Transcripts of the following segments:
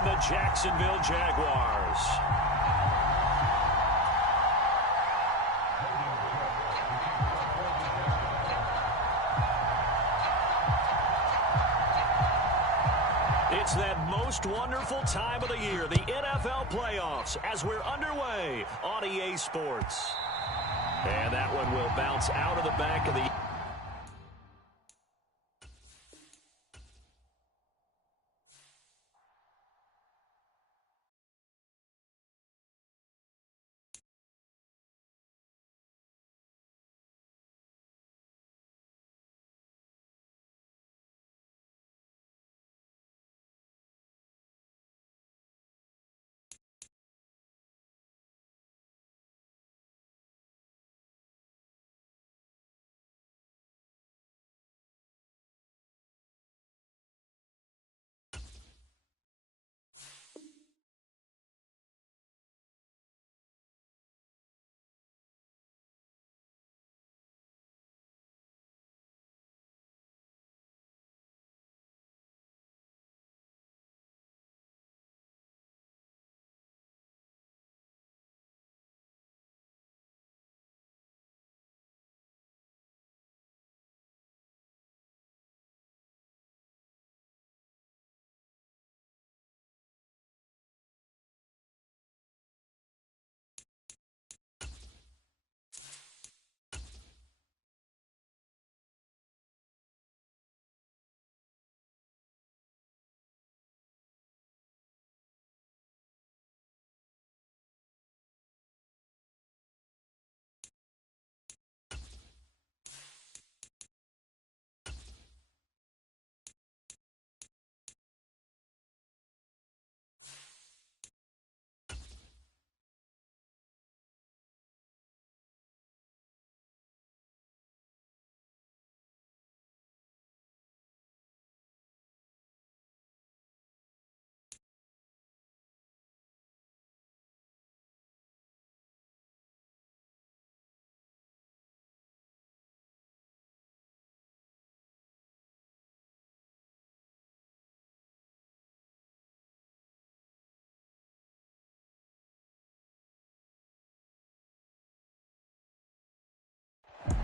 and the Jacksonville Jaguars. It's that most wonderful time of the year, the NFL playoffs, as we're underway on EA Sports. And that one will bounce out of the back of the...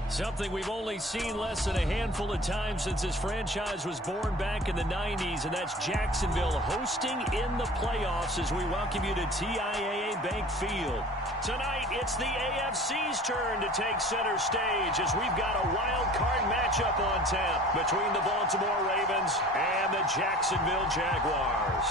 Something we've only seen less than a handful of times since this franchise was born back in the 90s, and that's Jacksonville hosting in the playoffs as we welcome you to TIAA Bank Field. Tonight, it's the AFC's turn to take center stage as we've got a wild card matchup on tap between the Baltimore Ravens and the Jacksonville Jaguars.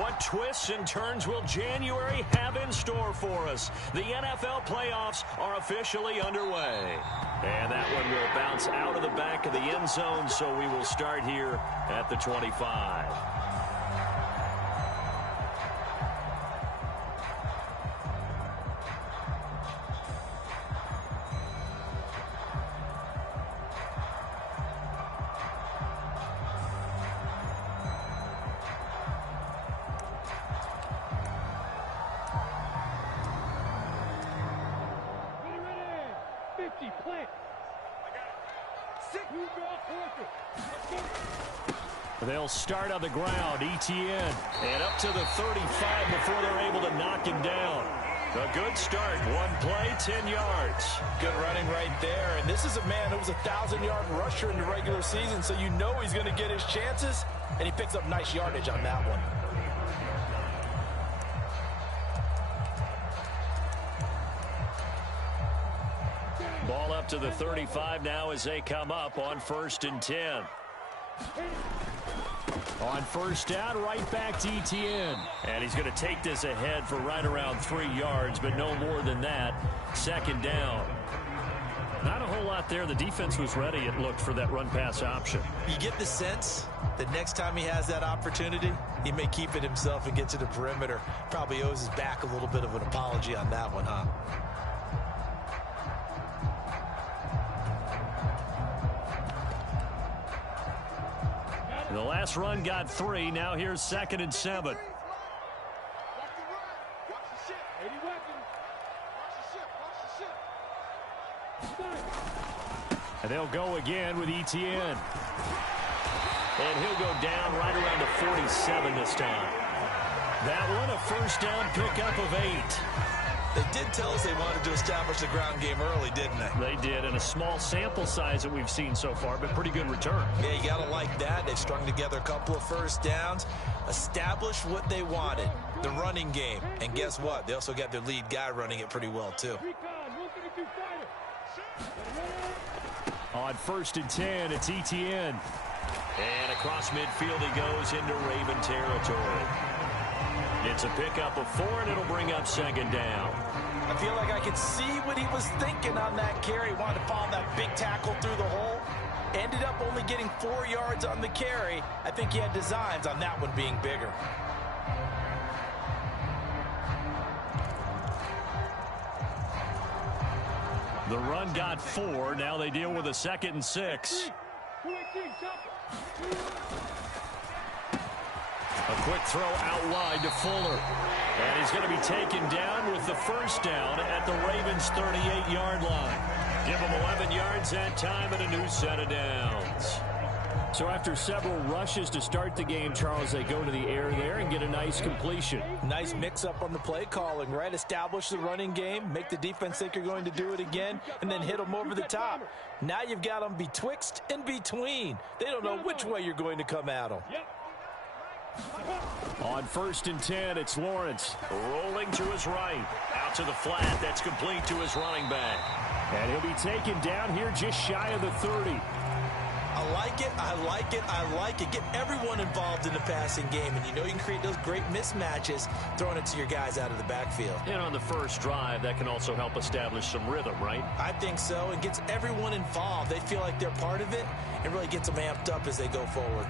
What twists and turns will January have in store for us? The NFL playoffs are officially underway. And that one will bounce out of the back of the end zone, so we will start here at the 25. They'll start on the ground, ETN, and up to the 35 before they're able to knock him down. A good start, one play, 10 yards. Good running right there, and this is a man who was a 1,000-yard rusher in the regular season, so you know he's going to get his chances, and he picks up nice yardage on that one. Ball up to the 35 now as they come up on 1st and 10. On first down, right back to ETN. And he's going to take this ahead for right around 3 yards, but no more than that. 2nd down. Not a whole lot there. The defense was ready, it looked, for that run-pass option. You get the sense that next time he has that opportunity, he may keep it himself and get to the perimeter. Probably owes his back a little bit of an apology on that one, huh? The last run got 3. Now here's 2nd and 7. And they'll go again with Etienne. And he'll go down right around the 47 this time. That one a first down pickup of 8. They did tell us they wanted to establish the ground game early, didn't they? They did, and a small sample size that we've seen so far, but pretty good return. Yeah, you got to like that. They've strung together a couple of first downs, established what they wanted, the running game. And guess what? They also got their lead guy running it pretty well, too. On 1st and 10, it's Etienne. And across midfield he goes into Raven territory. It's a pickup of 4, and it'll bring up 2nd down. I feel like I could see what he was thinking on that carry. He wanted to follow that big tackle through the hole. Ended up only getting 4 yards on the carry. I think he had designs on that one being bigger. The run got 4. Now they deal with a 2nd and 6. A quick throw out wide to Fuller. And he's going to be taken down with the first down at the Ravens' 38-yard line. Give them 11 yards that time and a new set of downs. So after several rushes to start the game, Charles, they go to the air there and get a nice completion. Nice mix-up on the play calling, right? Establish the running game, make the defense think you're going to do it again, and then hit them over the top. Now you've got them betwixt and between. They don't know which way you're going to come at them. On 1st and 10, it's Lawrence rolling to his right. Out to the flat. That's complete to his running back. And he'll be taken down here just shy of the 30. I like it, I like it, I like it. Get everyone involved in the passing game, and you know you can create those great mismatches throwing it to your guys out of the backfield. And on the first drive, that can also help establish some rhythm, right? I think so. It gets everyone involved. They feel like they're part of it, and really gets them amped up as they go forward.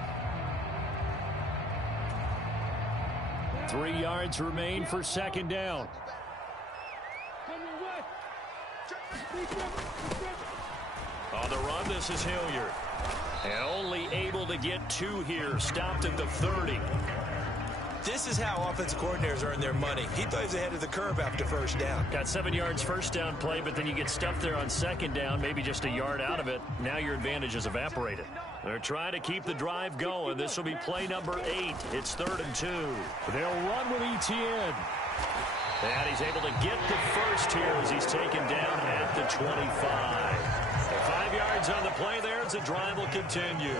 3 yards remain for 2nd down. On the run, this is Hilliard. And only able to get 2 here. Stopped at the 30. This is how offensive coordinators earn their money. He thought he was ahead of the curve after first down. Got 7 yards first down play, but then you get stuffed there on 2nd down, maybe just a yard out of it. Now your advantage is evaporated. They're trying to keep the drive going. This will be play number 8. It's 3rd and 2. They'll run with Etienne. And he's able to get the first here as he's taken down at the 25. 5 yards on the play there as the drive will continue.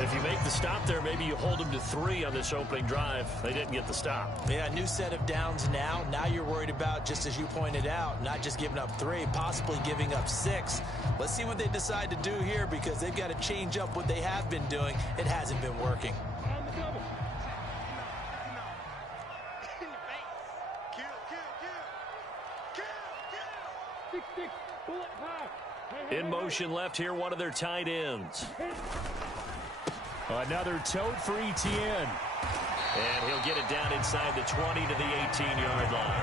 If you make the stop there, maybe you hold them to 3 on this opening drive. They didn't get the stop. Yeah, new set of downs now. Now you're worried about, just as you pointed out, not just giving up 3, possibly giving up 6. Let's see what they decide to do here, because they've got to change up what they have been doing. It hasn't been working. In motion left here, one of their tight ends. Another tote for Etienne. And he'll get it down inside the 20 to the 18-yard line.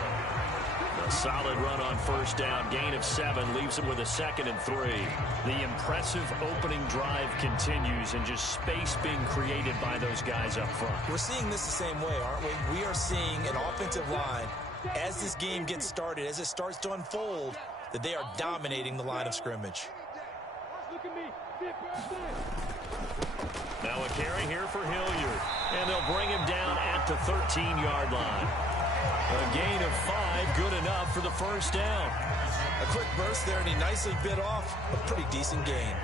A solid run on first down. Gain of 7 leaves him with a 2nd and 3. The impressive opening drive continues, and just space being created by those guys up front. We're seeing this the same way, aren't we? We are seeing an offensive line, as this game gets started, as it starts to unfold, that they are dominating the line of scrimmage. Now a carry here for Hilliard. And they'll bring him down at the 13-yard line. A gain of 5, good enough for the first down. A quick burst there, and he nicely bit off a pretty decent gain.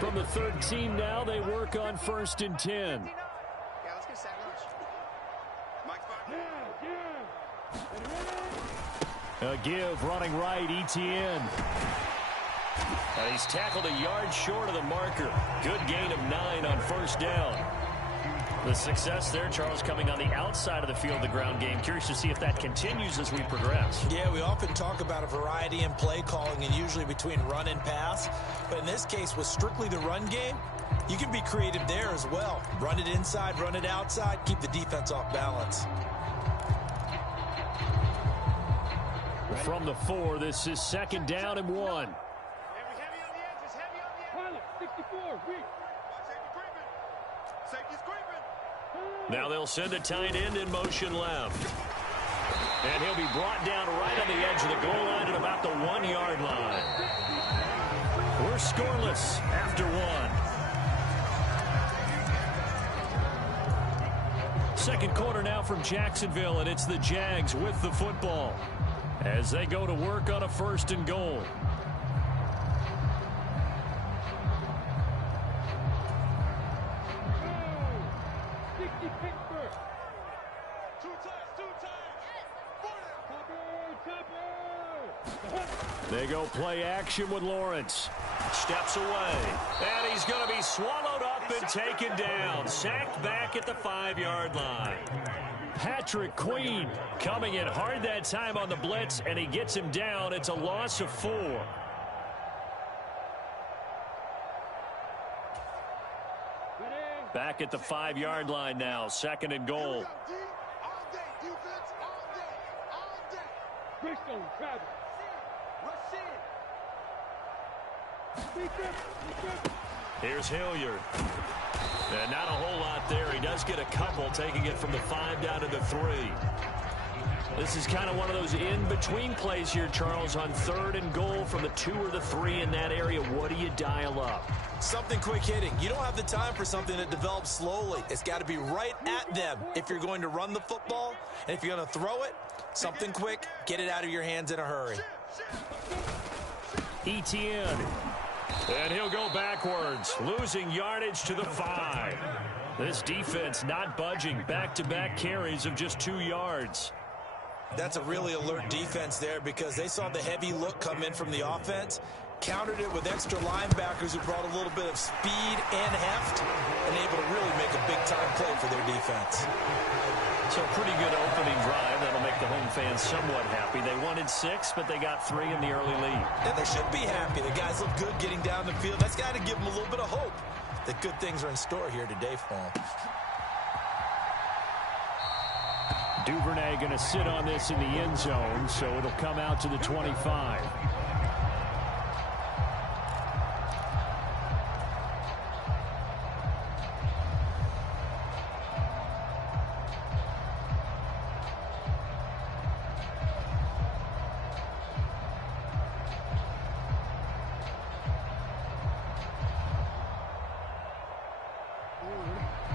From the 13 now, they work on 1st and 10. A give running right, Etienne. And he's tackled a yard short of the marker. Good gain of 9 on first down. The success there, Charles, coming on the outside of the field, the ground game. Curious to see if that continues as we progress. Yeah, we often talk about a variety in play calling and usually between run and pass. But in this case, with strictly the run game, you can be creative there as well. Run it inside, run it outside, keep the defense off balance. From the 4, this is 2nd down and 1. Now they'll send a tight end in motion left. And he'll be brought down right on the edge of the goal line at about the 1-yard line. We're scoreless after 1. Second quarter now from Jacksonville, and it's the Jags with the football as they go to work on a 1st and goal. They go play action with Lawrence. Steps away. And he's going to be swallowed up and taken down. Sacked back at the 5-yard line. Patrick Queen coming in hard that time on the blitz, and he gets him down. It's a loss of 4. Back at the 5-yard line now. 2nd and goal. Here's Hilliard. And not a whole lot there. He does get a couple, taking it from the 5 down to the 3. This is kind of one of those in-between plays here, Charles, on 3rd and goal from the 2 or the 3 in that area. What do you dial up? Something quick hitting. You don't have the time for something that develops slowly. It's got to be right at them if you're going to run the football. And if you're going to throw it, something quick, get it out of your hands in a hurry. Etienne. And he'll go backwards, losing yardage to the 5. This defense not budging. Back-to-back carries of just 2 yards. That's a really alert defense there because they saw the heavy look come in from the offense, countered it with extra linebackers who brought a little bit of speed and heft, and able to really make a big-time play for their defense. So a pretty good opening drive. That'll make the home fans somewhat happy. They wanted 6, but they got 3 in the early lead. And they should be happy. The guys look good getting down the field. That's got to give them a little bit of hope that good things are in store here today for them. Duvernay going to sit on this in the end zone, so it'll come out to the 25.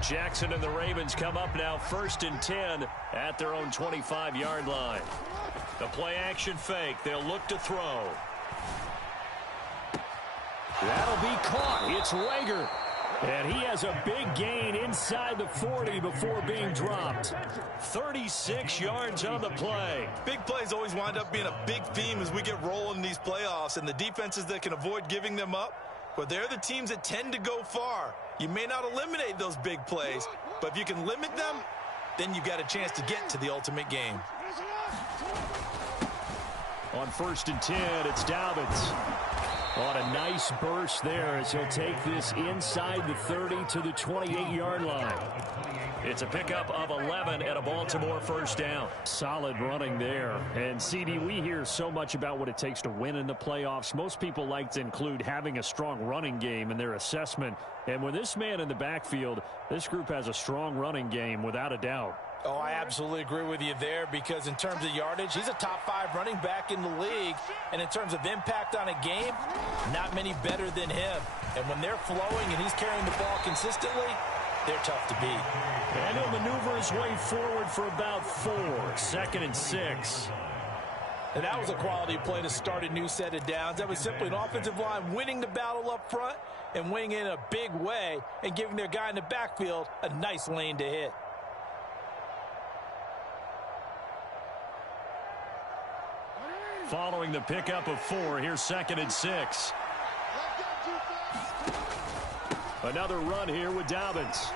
Jackson and the Ravens come up now 1st and 10 at their own 25-yard line. The play action fake. They'll look to throw. That'll be caught. It's Rager. And he has a big gain inside the 40 before being dropped. 36 yards on the play. Big plays always wind up being a big theme as we get rolling in these playoffs, and the defenses that can avoid giving them up, but they're the teams that tend to go far. You may not eliminate those big plays, but if you can limit them, then you've got a chance to get to the ultimate game. On 1st and 10, it's Dobbins. On a nice burst there as he'll take this inside the 30 to the 28-yard line. It's a pickup of 11 and a Baltimore 1st down. Solid running there. And, CD, we hear so much about what it takes to win in the playoffs. Most people like to include having a strong running game in their assessment. And with this man in the backfield, this group has a strong running game without a doubt. Oh, I absolutely agree with you there because in terms of yardage, he's a top 5 running back in the league. And in terms of impact on a game, not many better than him. And when they're flowing and he's carrying the ball consistently, they're tough to beat. And he'll maneuver his way forward for about 4. 2nd and 6. And that was a quality play to start a new set of downs. That was simply an offensive line winning the battle up front and winning in a big way and giving their guy in the backfield a nice lane to hit. Following the pickup of 4, here's 2nd and 6. Another run here with Dobbins.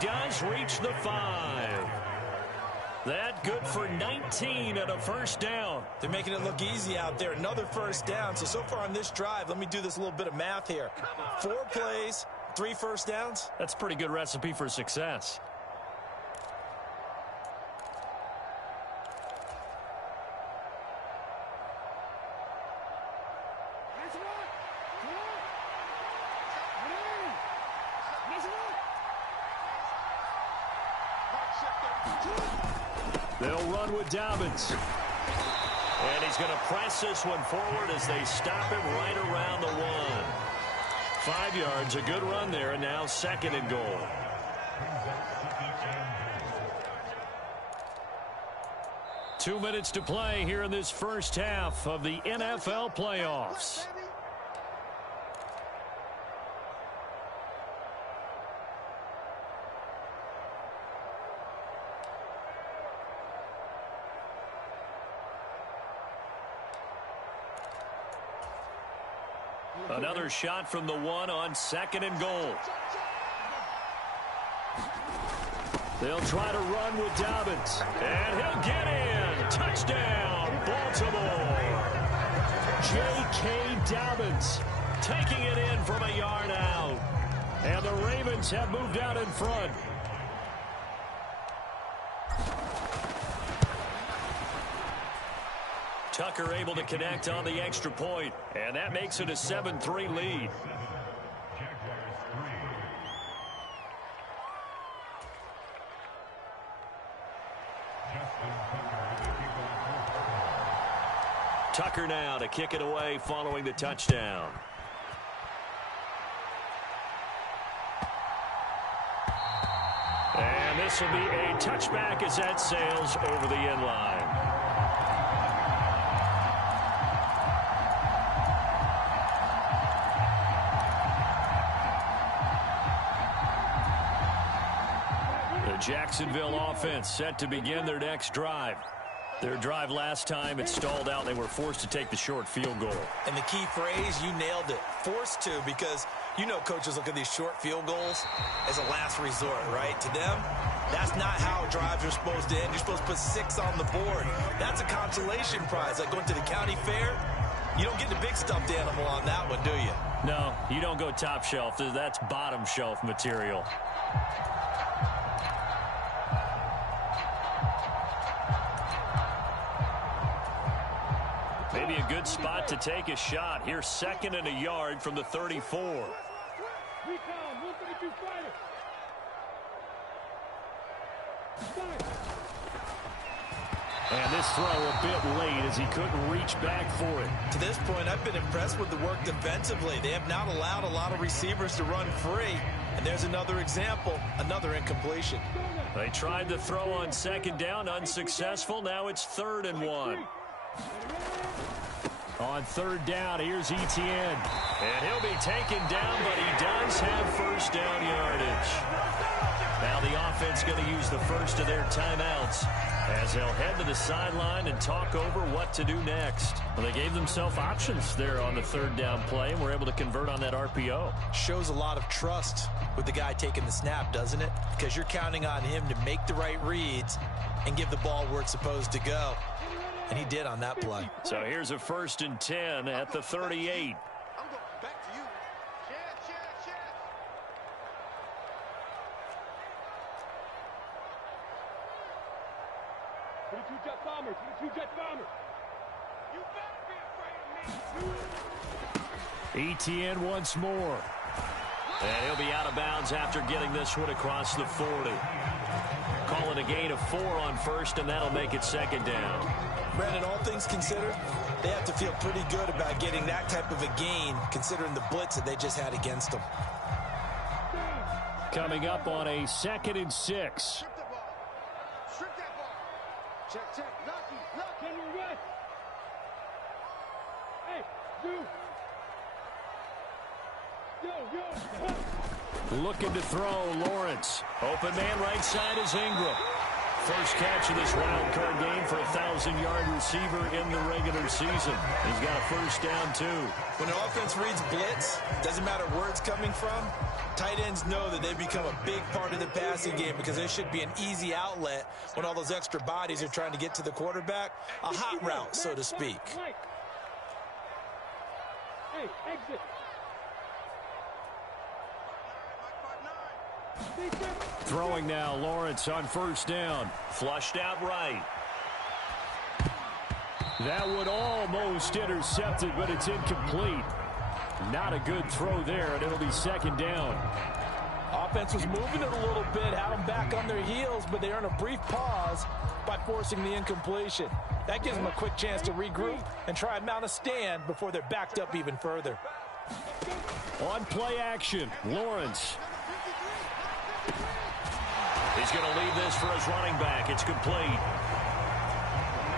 does reach the 5. That good for 19 and a first down. They're making it look easy out there. Another first down. So far on this drive, let me do this little bit of math here. 4 plays, 3 first downs. That's a pretty good recipe for success. They'll run with Dobbins. And he's going to press this one forward as they stop him right around the 1. 5 yards, a good run there, and now 2nd and goal. Two minutes to play here in this first half of the NFL playoffs. Another shot from the 1 on 2nd and goal. They'll try to run with Dobbins. And he'll get in. Touchdown, Baltimore. J.K. Dobbins taking it in from a yard out. And the Ravens have moved out in front. Tucker able to connect on the extra point, and that makes it a 7-3 lead. Tucker now to kick it away following the touchdown. And this will be a touchback as that sails over the end line. Jacksonville offense set to begin their next drive. Their drive last time, it stalled out. They were forced to take the short field goal. And the key phrase, you nailed it, forced to, because you know coaches look at these short field goals as a last resort, right? To them, that's not how drives are supposed to end. You're supposed to put 6 on the board. That's a consolation prize, like going to the county fair. You don't get the big stuffed animal on that one, do you? No, you don't go top shelf. That's bottom shelf material. Maybe a good spot to take a shot. Here's 2nd and a yard from the 34. And this throw a bit late as he couldn't reach back for it. To this point, I've been impressed with the work defensively. They have not allowed a lot of receivers to run free. And there's another example, another incompletion. They tried to throw on 2nd down, unsuccessful. Now it's 3rd and 1. On 3rd down, here's Etienne. And he'll be taken down, but he does have first down yardage. Now the offense going to use the first of their timeouts as they'll head to the sideline and talk over what to do next. Well, they gave themselves options there on the 3rd down play and were able to convert on that RPO. Shows a lot of trust with the guy taking the snap, doesn't it? Because you're counting on him to make the right reads and give the ball where it's supposed to go. And he did on that play. So here's a 1st and 10 at the 38. I'm going back to you. Check. 22 jet bombers. 22 jet bombers. You better be afraid of me. Etienne once more. And he'll be out of bounds after getting this one across the 40. Call it a gain of 4 on 1st, and that'll make it 2nd down. Brandon, all things considered, they have to feel pretty good about getting that type of a gain, considering the blitz that they just had against them. Coming up on a 2nd and 6. Strip the ball. Strip that ball. Check. Lucky. Can you run? Hey, Looking to throw, Lawrence. Open man right side is Ingram. first catch of this wild card game for a 1,000-yard receiver in the regular season. He's got a first down, too. When the offense reads blitz, doesn't matter where it's coming from, tight ends know that they've become a big part of the passing game because there should be an easy outlet when all those extra bodies are trying to get to the quarterback. A hot route, so to speak. Hey, exit. Throwing now, Lawrence on first down. Flushed out right. That would almost intercept it, but it's incomplete. Not a good throw there, and it'll be second down. Offense was moving it a little bit, had them back on their heels, but they earn a brief pause by forcing the incompletion. That gives them a quick chance to regroup and try and mount a stand before they're backed up even further. On play action, Lawrence. He's going to leave this for his running back. It's complete.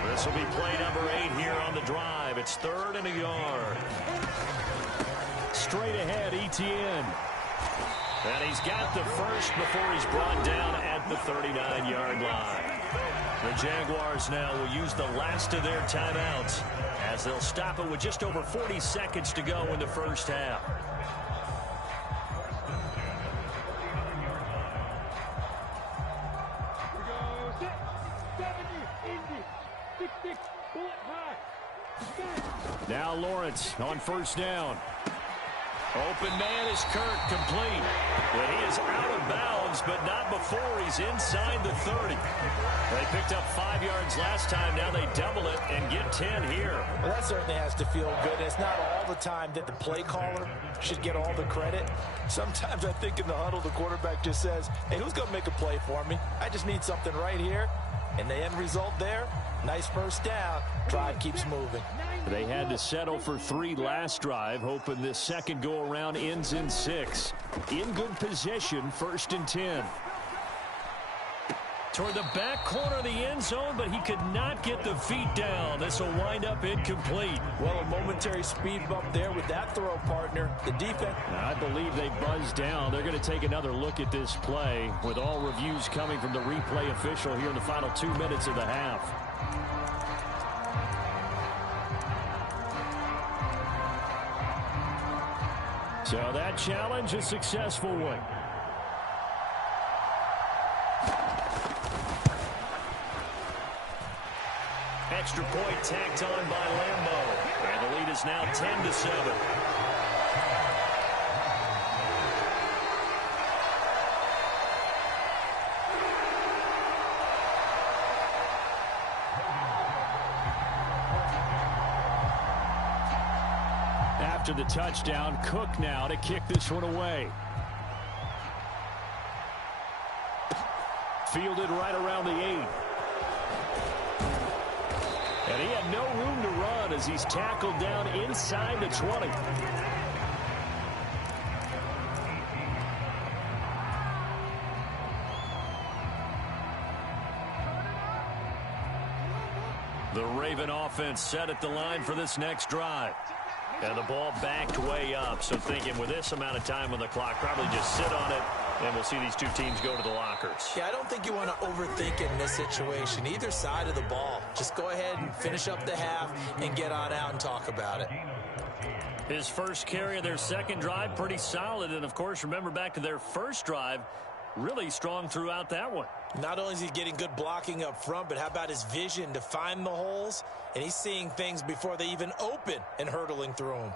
This will be play number 8 here on the drive. It's 3rd and a yard. Straight ahead, Etienne. And he's got the first before he's brought down at the 39-yard line. The Jaguars now will use the last of their timeouts as they'll stop it with just over 40 seconds to go in the first half. Now Lawrence on first down. Open man is Kirk, complete. But he is out of bounds, but not before he's inside the 30. They picked up 5 yards last time. Now they double it and get 10 here. Well, that certainly has to feel good. It's not all the time that the play caller should get all the credit. Sometimes I think in the huddle, the quarterback just says, hey, who's going to make a play for me? I just need something right here. And the end result there, nice first down. Drive keeps moving. They had to settle for 3 last drive, hoping this second go-around ends in 6. In good position, 1st and 10. Toward the back corner of the end zone, but he could not get the feet down. This will wind up incomplete. Well, a momentary speed bump there with that throw, partner. The defense. I believe they buzzed down. They're going to take another look at this play, with all reviews coming from the replay official here in the final 2 minutes of the half. So that challenge, a successful one. Extra point tacked on by Lambeau. And the lead is now 10-7. After the touchdown, Cook now to kick this one away. Fielded right around the 8. And he had no room to run as he's tackled down inside the 20. The Raven offense set at the line for this next drive. And the ball backed way up, so thinking with this amount of time on the clock, probably just sit on it, and we'll see these two teams go to the lockers. Yeah, I don't think you want to overthink it in this situation. Either side of the ball. Just go ahead and finish up the half and get on out and talk about it. His first carry of their second drive, pretty solid. And, of course, remember back to their first drive, really strong throughout that one. Not only is he getting good blocking up front, but how about his vision to find the holes? And he's seeing things before they even open and hurtling through them.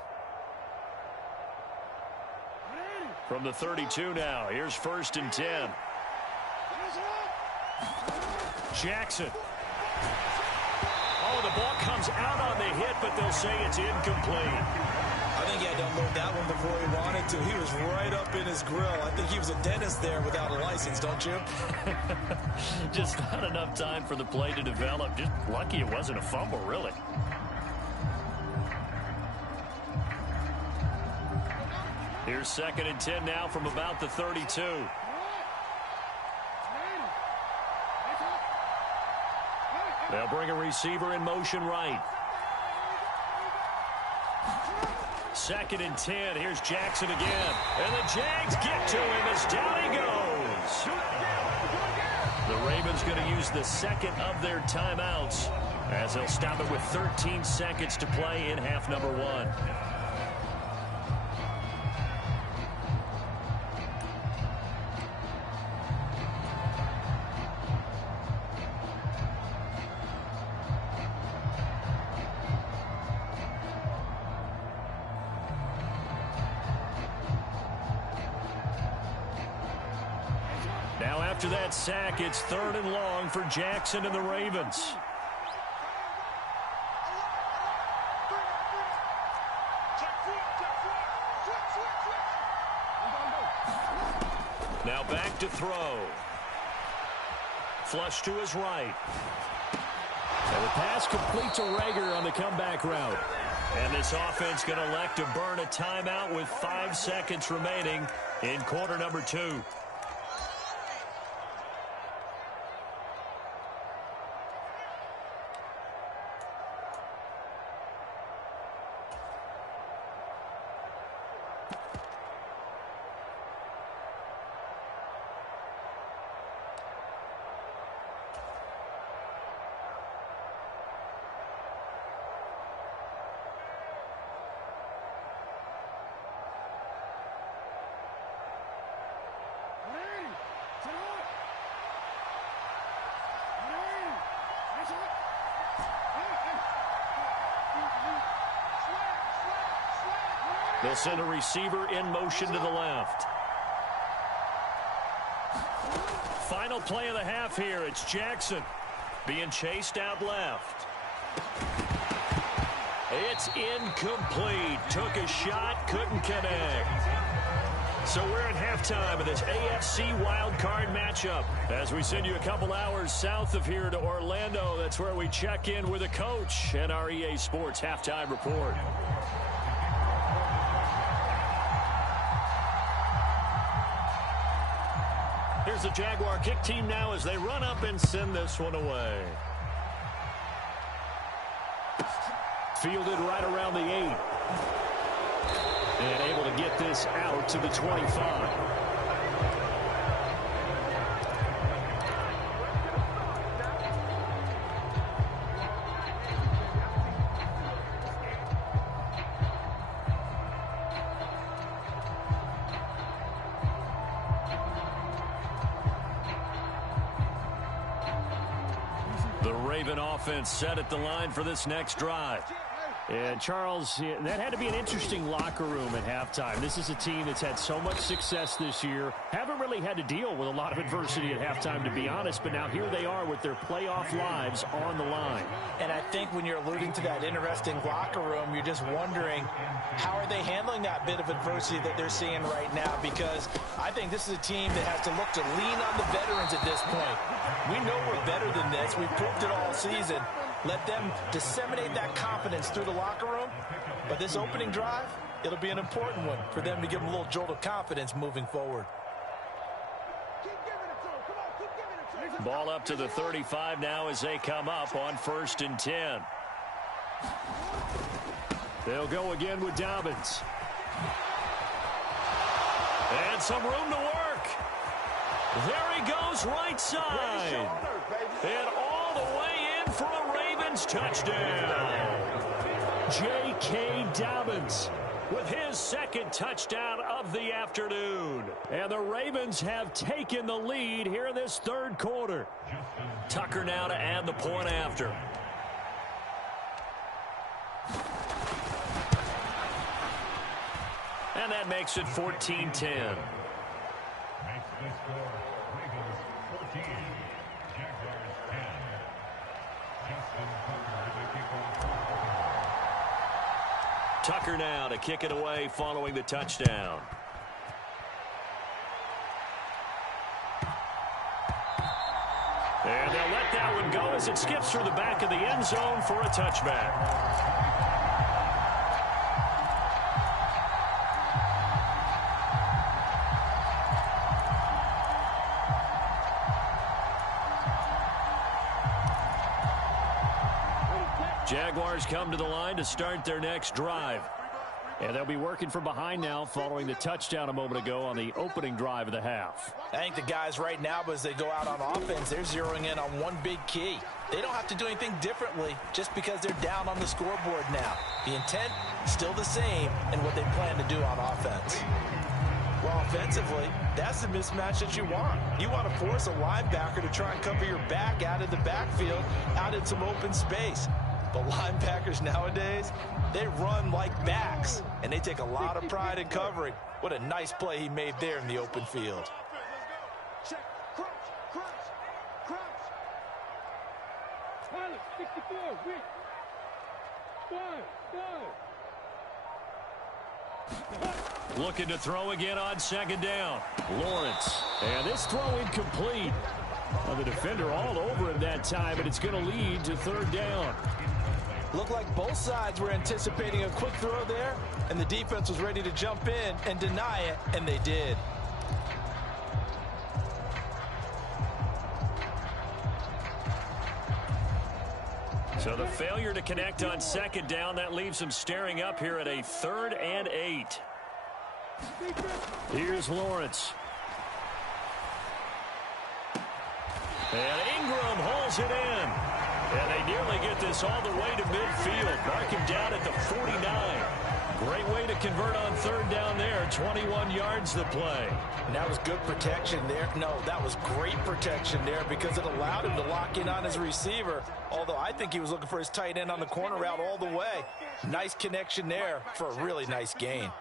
From the 32 now, here's 1st and 10. Jackson. Oh, the ball comes out on the hit, but they'll say it's incomplete. I think he had to unload that one before he wanted to. He was right up in his grill. I think he was a dentist there without a license, don't you? Just not enough time for the play to develop. Just lucky it wasn't a fumble, really. Here's 2nd and 10 now from about the 32. They'll bring a receiver in motion right. 2nd and 10. Here's Jackson again. And the Jags get to him as down he goes. The Ravens is going to use the second of their timeouts as they'll stop it with 13 seconds to play in half number one. Now after that sack, it's 3rd and long for Jackson and the Ravens. Now back to throw. Flush to his right. And the pass complete to Rager on the comeback route. And this offense going to elect to burn a timeout with 5 seconds remaining in quarter number 2. They'll send a receiver in motion to the left. Final play of the half here. It's Jackson being chased out left. It's incomplete. Took a shot, couldn't connect. So we're at halftime of this AFC wildcard matchup. As we send you a couple hours south of here to Orlando, that's where we check in with a coach and our EA Sports halftime report. Here's the Jaguar kick team now as they run up and send this one away. Fielded right around the 8. And able to get this out to the 25. The Raven offense set at the line for this next drive. And, Charles, that had to be an interesting locker room at halftime. This is a team that's had so much success this year. Haven't really had to deal with a lot of adversity at halftime, to be honest. But now here they are with their playoff lives on the line. And I think when you're alluding to that interesting locker room, you're just wondering how are they handling that bit of adversity that they're seeing right now? Because I think this is a team that has to look to lean on the veterans at this point. We know we're better than this. We've proved it all season. Let them disseminate that confidence through the locker room. But this opening drive, it'll be an important one for them to give them a little jolt of confidence moving forward. Ball up to the 35 now as they come up on 1st and 10. They'll go again with Dobbins. And some room to work. There he goes right side. And all the way in for a Ravens touchdown. J.K. Dobbins with his second touchdown of the afternoon. And the Ravens have taken the lead here in this 3rd quarter. Tucker now to add the point after. And that makes it 14-10. Tucker now to kick it away following the touchdown. And they'll let that one go as it skips through the back of the end zone for a touchback. Jaguars come to the line to start their next drive. And they'll be working from behind now following the touchdown a moment ago on the opening drive of the half. I think the guys right now, as they go out on offense, they're zeroing in on one big key. They don't have to do anything differently just because they're down on the scoreboard now. The intent, still the same in what they plan to do on offense. Well, offensively, that's the mismatch that you want. You want to force a linebacker to try and cover your back out of the backfield, out in some open space. But linebackers nowadays, they run like backs, and they take a lot of pride in covering. What a nice play he made there in the open field. Check, crunch, crunch, crunch. Pilot, 64, wait. Five. Looking to throw again on second down. Lawrence. And this throw incomplete. Well, the defender all over him that time, and it's going to lead to third down. Looked like both sides were anticipating a quick throw there, and the defense was ready to jump in and deny it, and they did. So the failure to connect on second down, that leaves them staring up here at a 3rd and 8. Here's Lawrence. And Ingram hauls it in. And they nearly get this all the way to midfield. Mark him down at the 49. Great way to convert on third down there. 21 yards the play. And that was good protection there. No, that was great protection there because it allowed him to lock in on his receiver. Although I think he was looking for his tight end on the corner route all the way. Nice connection there for a really nice gain.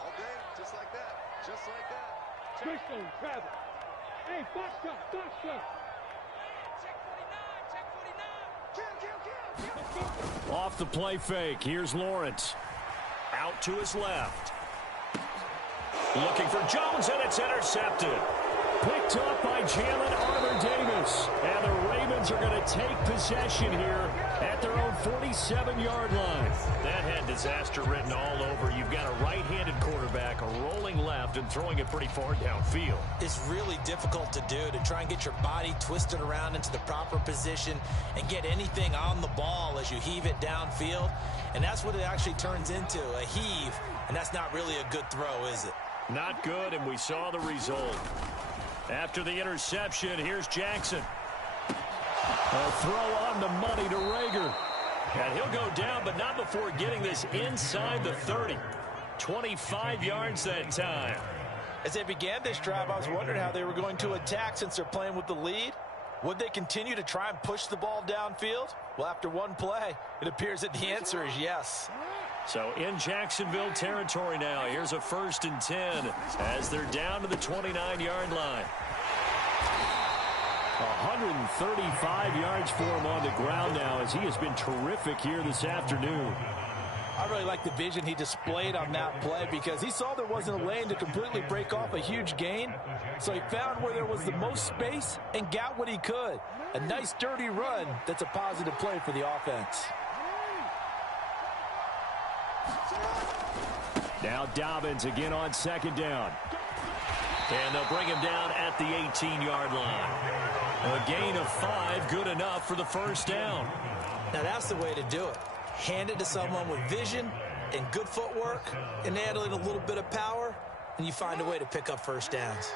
All day, just like that. Just like that. Twist on travel. Hey, box shot, box shot. Off the play fake. Here's Lawrence. Out to his left. Looking for Jones, and it's intercepted. Picked up by Jalen Armour-Davis. And the Ravens are going to take possession here at their own 47-yard line. That had disaster written all over. You've got a right-handed quarterback, a rolling left, and throwing it pretty far downfield. It's really difficult to do, to try and get your body twisted around into the proper position and get anything on the ball as you heave it downfield. And that's what it actually turns into, a heave. And that's not really a good throw, is it? Not good, and we saw the result. After the interception, here's Jackson. A throw on the money to Rager. And he'll go down, but not before getting this inside the 30. 25 yards that time. As they began this drive, I was wondering how they were going to attack since they're playing with the lead. Would they continue to try and push the ball downfield? Well, after one play, it appears that the answer is yes. So in Jacksonville territory now, here's a 1st and 10 as they're down to the 29-yard line. 135 yards for him on the ground now as he has been terrific here this afternoon. I really like the vision he displayed on that play because he saw there wasn't a lane to completely break off a huge gain. So he found where there was the most space and got what he could. A nice dirty run that's a positive play for the offense. Now Dobbins again on second down. And they'll bring him down at the 18-yard line. A gain of 5, good enough for the first down. Now that's the way to do it. Hand it to someone with vision and good footwork, and add in a little bit of power, and you find a way to pick up first downs.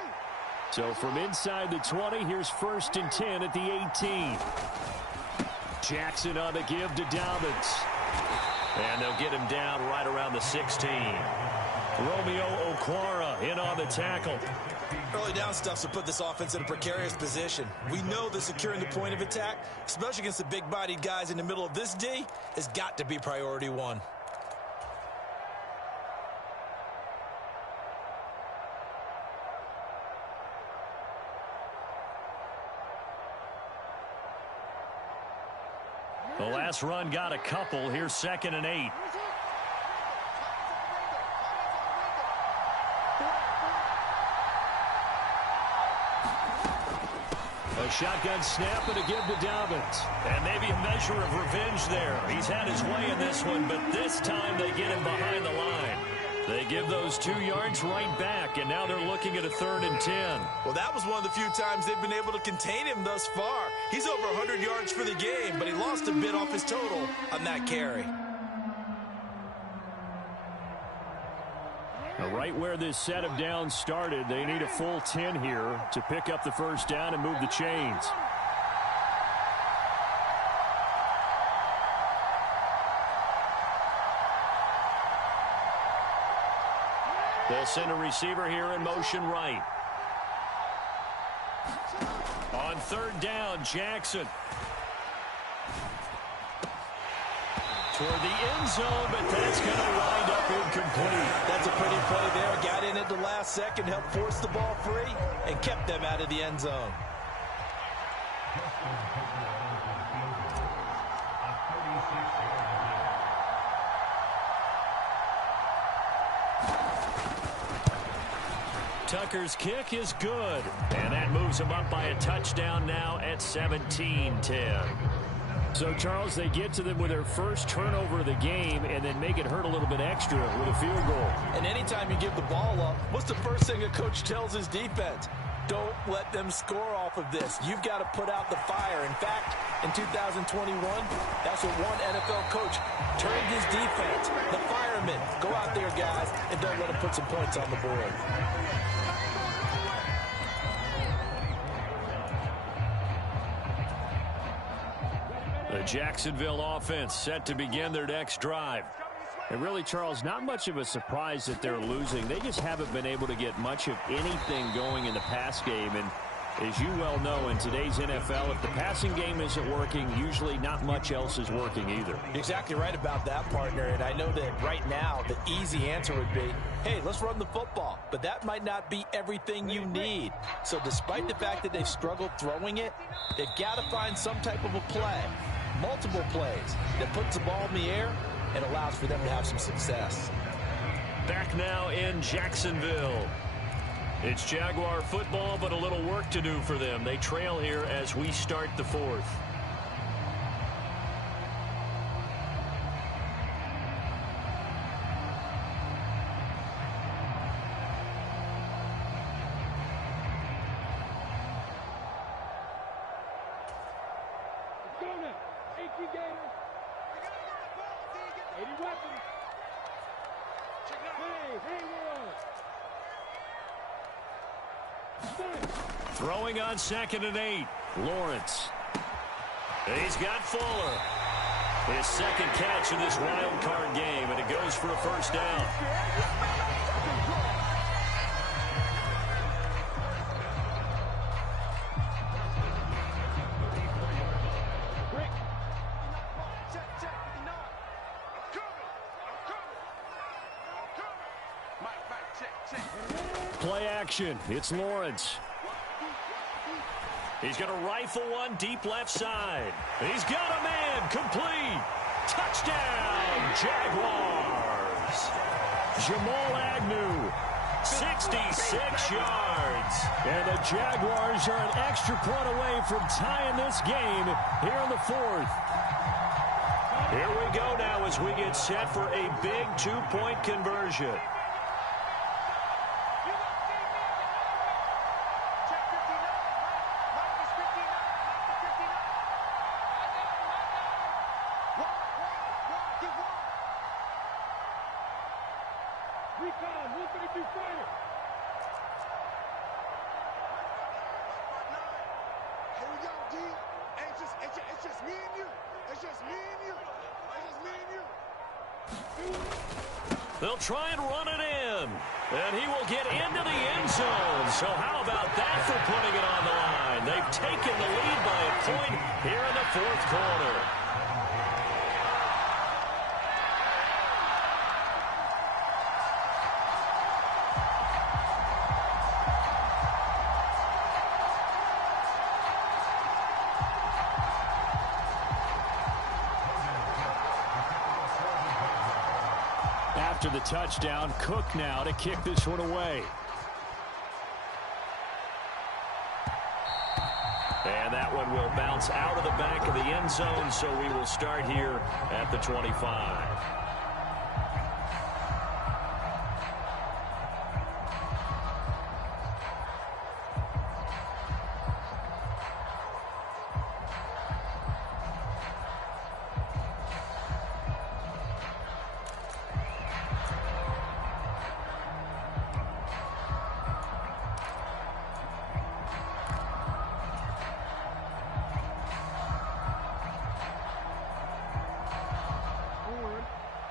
So from inside the 20, here's 1st and 10 at the 18. Jackson on the give to Dobbins. And they'll get him down right around the 16. Romeo Okwara in on the tackle. Early down stuff to put this offense in a precarious position. We know that securing the point of attack, especially against the big-bodied guys in the middle of this D, has got to be priority one. The last run got a couple. Here's 2nd and 8. A shotgun snap and a give to Dobbins. And maybe a measure of revenge there. He's had his way in this one, but this time they get him behind the line. They give those 2 yards right back, and now they're looking at a 3rd and 10. Well, that was one of the few times they've been able to contain him thus far. He's over 100 yards for the game, but he lost a bit off his total on that carry. right where this set of downs started. They need a full 10 here to pick up the first down and move the chains. They'll send a receiver here in motion right. On third down, Jackson. Toward the end zone, but that's going to wind up incomplete. That's a pretty play there. Got in at the last second, helped force the ball free, and kept them out of the end zone. Tucker's kick is good, and that moves him up by a touchdown now at 17-10. So, Charles, they get to them with their first turnover of the game and then make it hurt a little bit extra with a field goal. And anytime you give the ball up, what's the first thing a coach tells his defense? Don't let them score off of this. You've got to put out the fire. In fact, in 2021, that's what one NFL coach turned his defense. The firemen. Go out there, guys, and don't let them put some points on the board. The Jacksonville offense set to begin their next drive. And really, Charles, not much of a surprise that they're losing. They just haven't been able to get much of anything going in the pass game. And as you well know, in today's NFL, if the passing game isn't working, usually not much else is working either. You're exactly right about that, partner. And I know that right now the easy answer would be, hey, let's run the football. But that might not be everything you need. So despite the fact that they've struggled throwing it, they've got to find some type of a play, multiple plays, that puts the ball in the air and allows for them to have some success. Back now in Jacksonville. It's Jaguar football, but a little work to do for them. They trail here as we start the fourth. Throwing on 2nd and 8. Lawrence. He's got Fuller. His second catch in this wild card game, and it goes for a first down. Play action. It's Lawrence. He's going to rifle one deep left side. He's got a man. Complete. Touchdown, Jaguars. Jamal Agnew, 66 yards. And the Jaguars are an extra point away from tying this game here in the fourth. Here we go now as we get set for a big two-point conversion. They'll try and run it in. And he will get into the end zone. So how about that for putting it on the line? They've taken the lead by a point here in the fourth quarter. After the touchdown, Cook now to kick this one away. And that one will bounce out of the back of the end zone, so we will start here at the 25.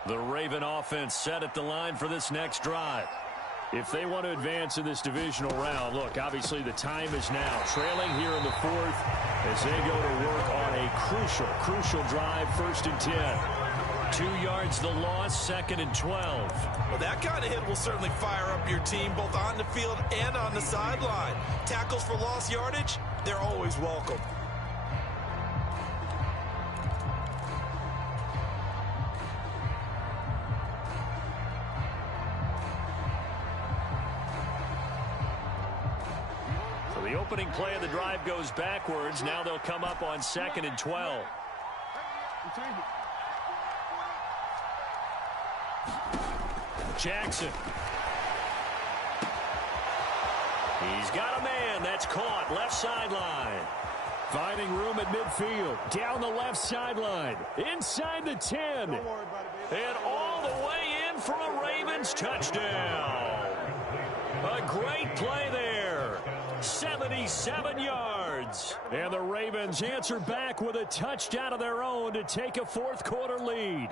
The Raven offense set at the line for this next drive. If they want to advance in this divisional round, look, obviously the time is now. Trailing here in the fourth as they go to work on a crucial drive, 1st and 10. 2 yards the loss, 2nd and 12. Well, that kind of hit will certainly fire up your team both on the field and on the sideline. Tackles for lost yardage, they're always welcome. So the opening play of the drive goes backwards. Now they'll come up on 2nd and 12. Jackson. He's got a man. That's caught. Left sideline. Finding room at midfield. Down the left sideline. Inside the 10. And all the way in for a Ravens touchdown. A great play there. 77 yards. And the Ravens answer back with a touchdown of their own to take a 4th quarter lead.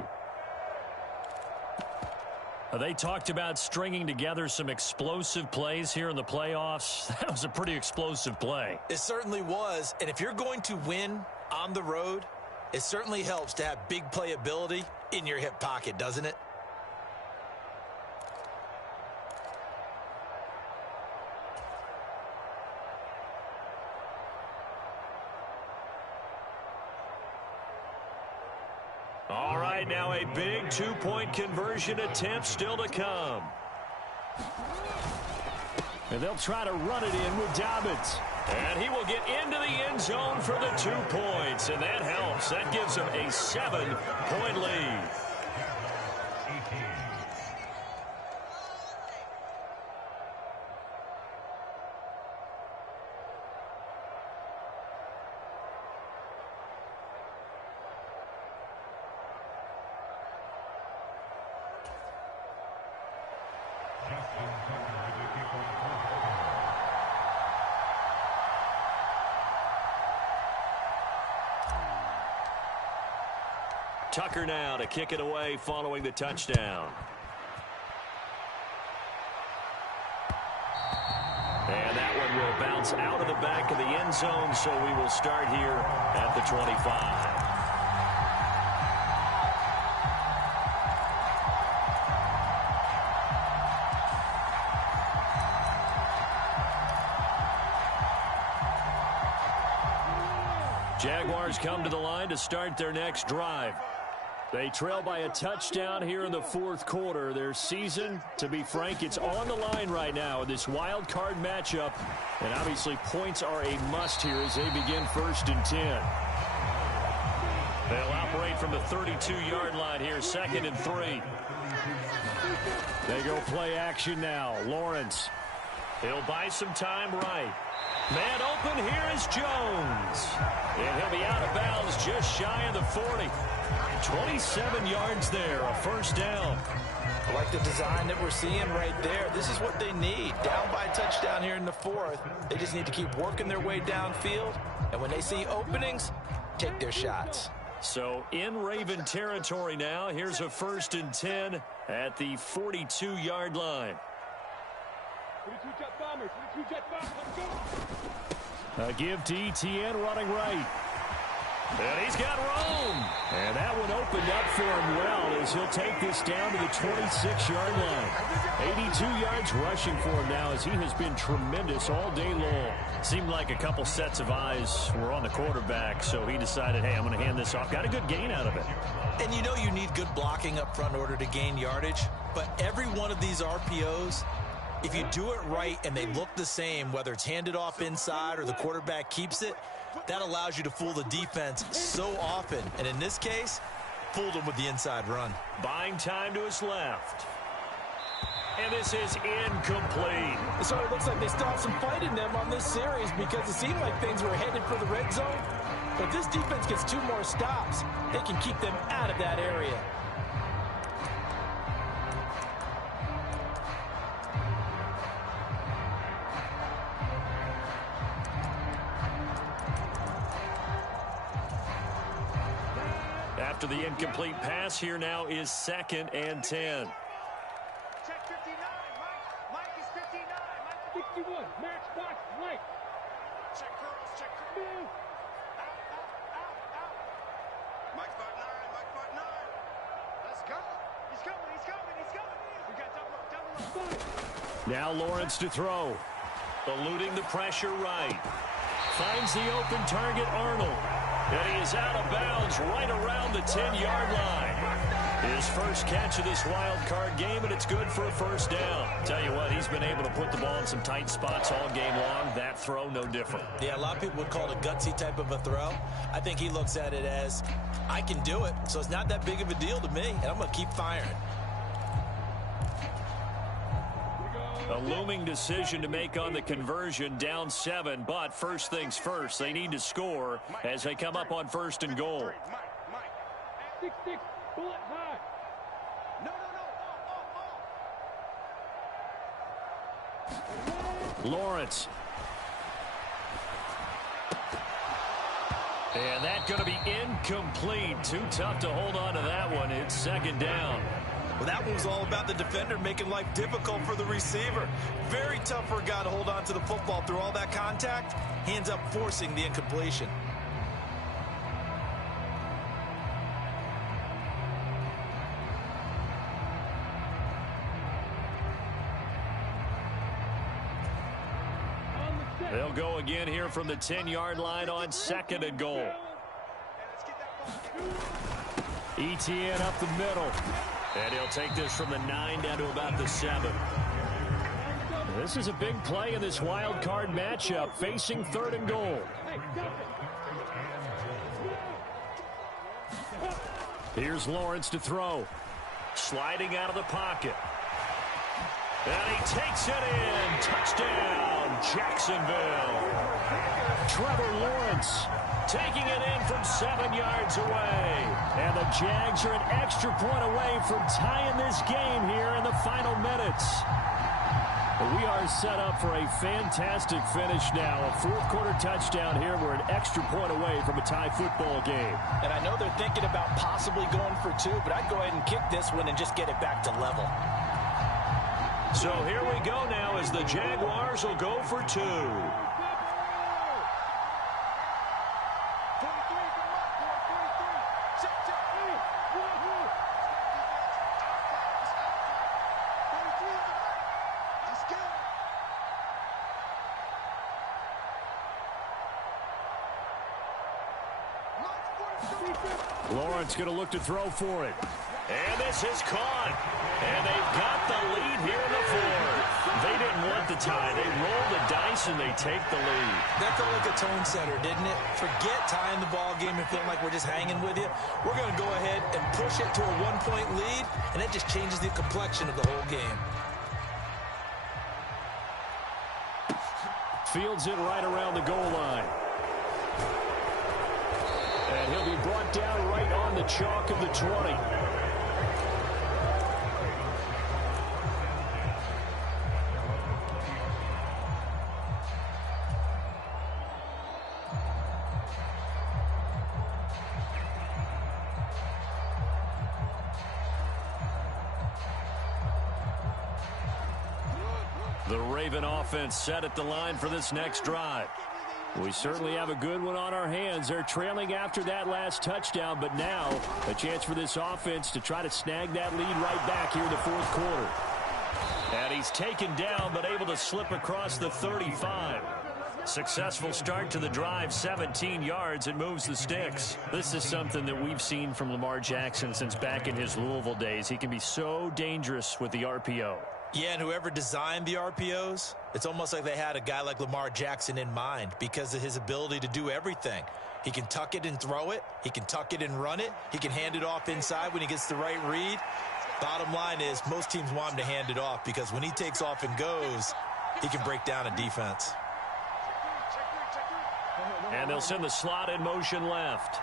They talked about stringing together some explosive plays here in the playoffs. That was a pretty explosive play. It certainly was. And if you're going to win on the road, it certainly helps to have big playability in your hip pocket, doesn't it? All right, now a big 2-point conversion attempt still to come. And they'll try to run it in with Dobbins. And he will get into the end zone for the 2 points. And that helps. That gives them a 7-point lead. Tucker now to kick it away following the touchdown. And that one will bounce out of the back of the end zone, so we will start here at the 25. Jaguars come to the line to start their next drive. They trail by a touchdown here in the 4th quarter. Their season, to be frank, it's on the line right now in this wild card matchup. And obviously points are a must here as they begin 1st and 10. They'll operate from the 32-yard line here, 2nd and 3. They go play action now. Lawrence. He'll buy some time right. Man open, here is Jones. And he'll be out of bounds just shy of the 40. 27 yards there, a 1st down. I like the design that we're seeing right there. This is what they need. Down by a touchdown here in the 4th. They just need to keep working their way downfield. And when they see openings, take their shots. So in Raven territory now. Here's a 1st and 10 at the 42-yard line. 22 Jet Bombers, 22 Jet Bombers, let's go! A give to Etienne running right. And he's got room. And that one opened up for him well as he'll take this down to the 26-yard line. 82 yards rushing for him now as he has been tremendous all day long. Seemed like a couple sets of eyes were on the quarterback, so he decided, hey, I'm going to hand this off. Got a good gain out of it. And you know you need good blocking up front in order to gain yardage, but every one of these RPOs, if you do it right and they look the same, whether it's handed off inside or the quarterback keeps it, that allows you to fool the defense so often. And in this case, fooled them with the inside run. Buying time to his left. And this is incomplete. So it looks like they still have some fight in them on this series because it seemed like things were headed for the red zone. But if this defense gets 2 more stops, they can keep them out of that area. After the incomplete pass, here now is 2nd and 10. Check 59. Mike is 59. Mike 61. Match box. Mike. Check curls. Check curls. Move. Out. Mike's part 9. Mike's part 9. Let's go. He's coming. We got double up. Now Lawrence to throw. Eluding the pressure right. Finds the open target, Arnold. And he is out of bounds right around the 10-yard line. His first catch of this wild card game, and it's good for a first down. Tell you what, he's been able to put the ball in some tight spots all game long. That throw, no different. Yeah, a lot of people would call it a gutsy type of a throw. I think he looks at it as, I can do it, so it's not that big of a deal to me, and I'm going to keep firing. A looming decision to make on the conversion, down 7, but first things first, they need to score as they come up on 1st and goal. Mike. 6-6. Bullet high. No. Lawrence. And that's going to be incomplete. Too tough to hold on to that one. It's 2nd down. Well, that one was all about the defender making life difficult for the receiver. Very tough for a guy to hold on to the football through all that contact. He ends up forcing the incompletion. They'll go again here from the 10-yard line on 2nd and goal. ETN up the middle. And he'll take this from the 9 down to about the 7. This is a big play in this wild card matchup, facing 3rd and goal. Here's Lawrence to throw. Sliding out of the pocket. And he takes it in. Touchdown, Jacksonville. Trevor Lawrence taking it in from 7 yards away. And the Jags are an extra point away from tying this game here in the final minutes. We are set up for a fantastic finish now. A 4th quarter touchdown here. We're an extra point away from a tie football game. And I know they're thinking about possibly going for 2, but I'd go ahead and kick this one and just get it back to level. So here we go now as the Jaguars will go for 2. Lawrence going to look to throw for it. And this is caught. And they've got the lead here in the 4th. They didn't want the tie. They rolled the dice and they take the lead. That felt like a tone setter, didn't it? Forget tying the ball game and feeling like we're just hanging with you. We're going to go ahead and push it to a 1-point lead, and that just changes the complexion of the whole game. Fields it right around the goal line. And he'll be brought down right on the chalk of the 20. The Raven offense set at the line for this next drive. We certainly have a good one on our hands. They're trailing after that last touchdown, but now a chance for this offense to try to snag that lead right back here in the 4th quarter. And he's taken down, but able to slip across the 35. Successful start to the drive, 17 yards, and moves the sticks. This is something that we've seen from Lamar Jackson since back in his Louisville days. He can be so dangerous with the RPO. Yeah, and whoever designed the RPOs, it's almost like they had a guy like Lamar Jackson in mind because of his ability to do everything. He can tuck it and throw it. He can tuck it and run it. He can hand it off inside when he gets the right read. Bottom line is most teams want him to hand it off because when he takes off and goes, he can break down a defense. And they'll send the slot in motion left.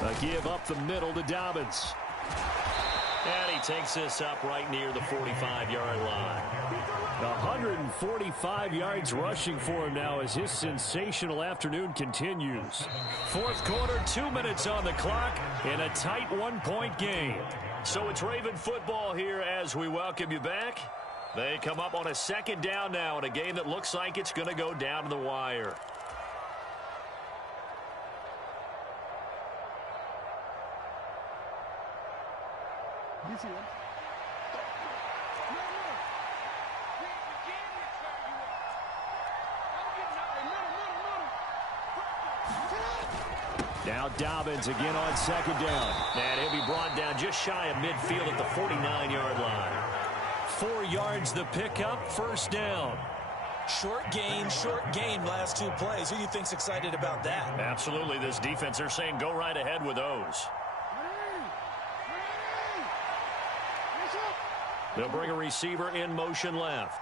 A give up the middle to Dobbins. And he takes this up right near the 45-yard line. 145 yards rushing for him now as his sensational afternoon continues. Fourth quarter, 2 minutes on the clock in a tight one-point game. So it's Raven football here as we welcome you back. They come up on a second down now in a game that looks like it's going to go down to the wire. You see him? Now Dobbins again on second down. And he'll be brought down just shy of midfield at the 49-yard line. 4 yards the pickup, first down. Short gain last 2 plays. Who do you think's excited about that? Absolutely. This defense, they're saying go right ahead with those. They'll bring a receiver in motion left.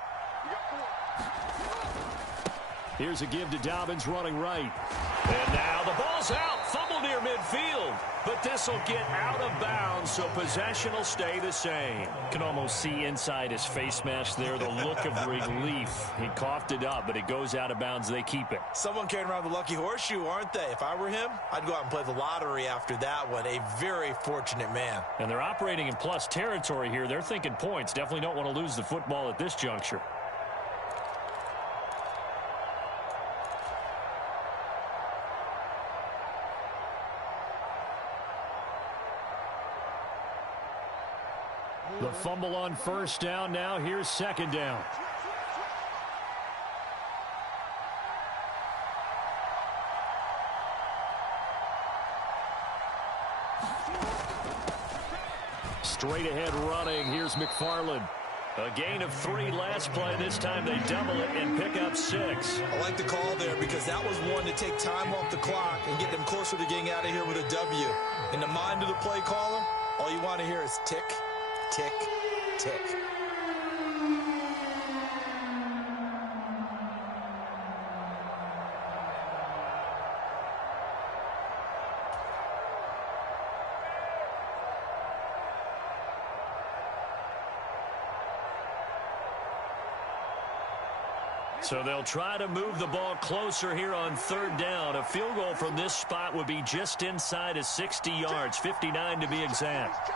Here's a give to Dobbins running right. And now the ball's out. Fumble near midfield. But this will get out of bounds, so possession will stay the same. Can almost see inside his face mask there the look of relief. He coughed it up, but it goes out of bounds. They keep it. Someone carrying around the lucky horseshoe, aren't they? If I were him, I'd go out and play the lottery after that one. A very fortunate man. And they're operating in plus territory here. They're thinking points. Definitely don't want to lose the football at this juncture. The fumble on first down. Now here's second down. Straight ahead running. Here's McFarland. A gain of 3 last play. This time they double it and pick up 6. I like the call there because that was one to take time off the clock and get them closer to getting out of here with a W. In the mind of the play caller, all you want to hear is tick, tick, tick. So they'll try to move the ball closer here on third down. A field goal from this spot would be just inside of 60 yards, 59 to be exact.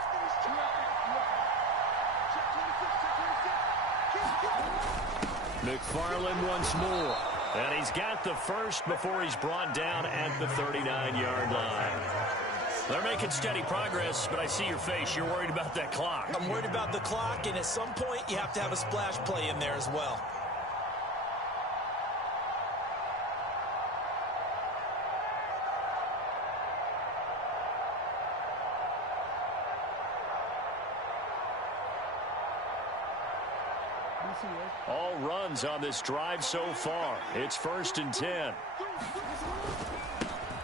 McFarland once more. And he's got the first before he's brought down at the 39-yard line. They're making steady progress, but I see your face. You're worried about that clock. I'm worried about the clock, and at some point you have to have a splash play in there as well. All runs on this drive so far. It's 1st and 10.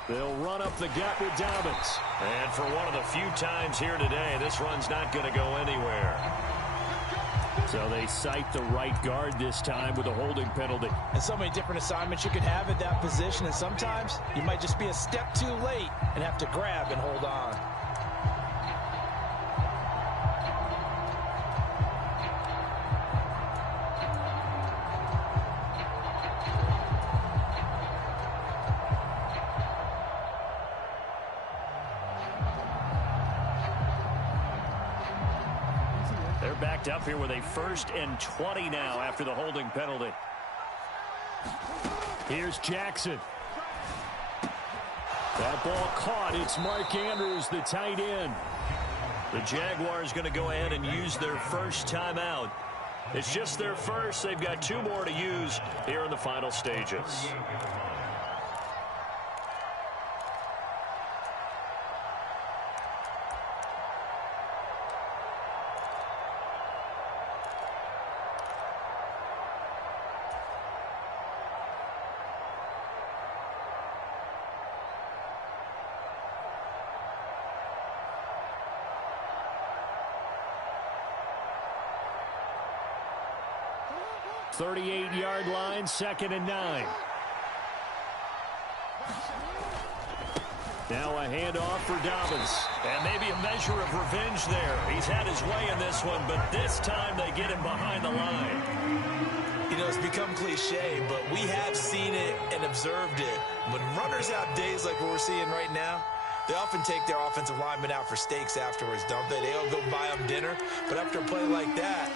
They'll run up the gut with Dobbins. And for one of the few times here today, this run's not going to go anywhere. So they cite the right guard this time with a holding penalty. And so many different assignments you could have at that position, and sometimes you might just be a step too late and have to grab and hold on. Backed up here with a 1st and 20 now after the holding penalty. Here's Jackson. That ball caught. It's Mark Andrews, the tight end. The Jaguars going to go ahead and use their first timeout. It's just their first. They've got 2 more to use here in the final stages. The 38-yard line, 2nd and 9. Now a handoff for Dobbins. And maybe a measure of revenge there. He's had his way in this one, but this time they get him behind the line. You know, it's become cliche, but we have seen it and observed it. When runners have days like what we're seeing right now, they often take their offensive linemen out for steaks afterwards, don't they? They all go buy them dinner. But after a play like that,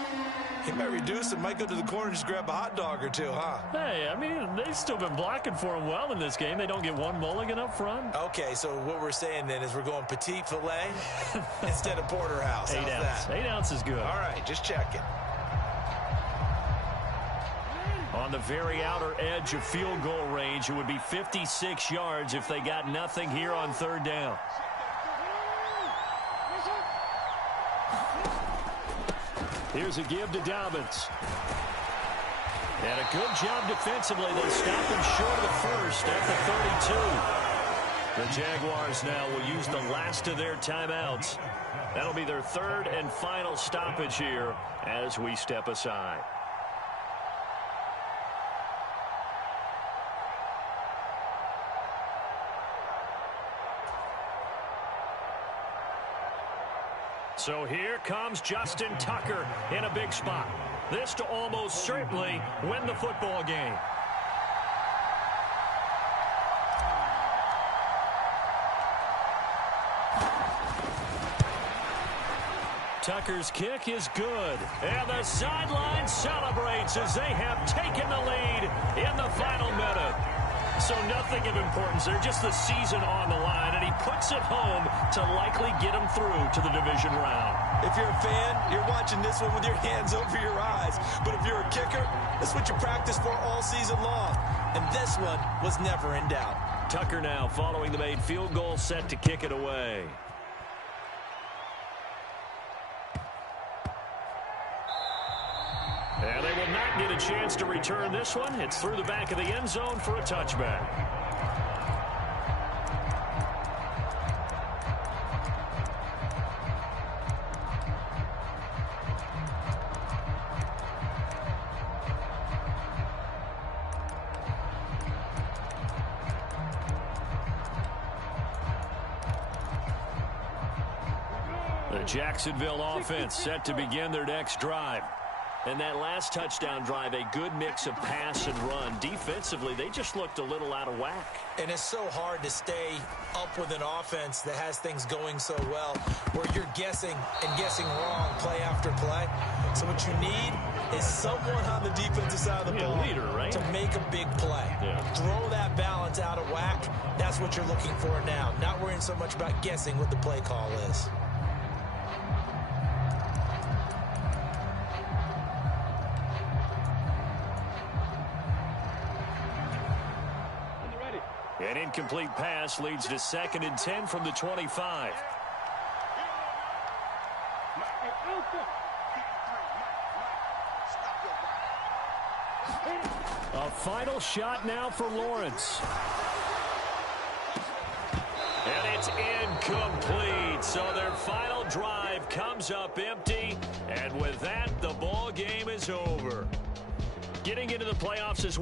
he might reduce it, might go to the corner and just grab a hot dog or two, huh? Hey, I mean, they've still been blocking for him well in this game. They don't get one mulligan up front. Okay, so what we're saying then is we're going petite filet instead of porterhouse. How's that? 8 ounce is good. All right, just checking. On the very outer edge of field goal range, it would be 56 yards if they got nothing here on third down. Here's a give to Dobbins. And a good job defensively. They stopped him short of the first at the 32. The Jaguars now will use the last of their timeouts. That'll be their third and final stoppage here as we step aside. So here comes Justin Tucker in a big spot. This to almost certainly win the football game. Tucker's kick is good. And the sideline celebrates as they have taken the lead in the final minute. So nothing of importance there, just the season on the line, and he puts it home to likely get him through to the division round. If you're a fan, you're watching this one with your hands over your eyes. But if you're a kicker, that's what you practice for all season long. And this one was never in doubt. Tucker now following the made field goal, set to kick it away. And they will not get a chance to return this one. It's through the back of the end zone for a touchback. The Jacksonville offense set to begin their next drive. And that last touchdown drive, a good mix of pass and run. Defensively, they just looked a little out of whack. And it's so hard to stay up with an offense that has things going so well, where you're guessing and guessing wrong play after play. So what you need is someone on the defensive side of the ball leader, right? to make a big play. Yeah. Throw that balance out of whack. That's what you're looking for now. Not worrying so much about guessing what the play call is. An incomplete pass leads to 2nd and 10 from the 25. A final shot now for Lawrence. And it's incomplete. So their final drive comes up empty. And with that, the ball game is over. Getting into the playoffs is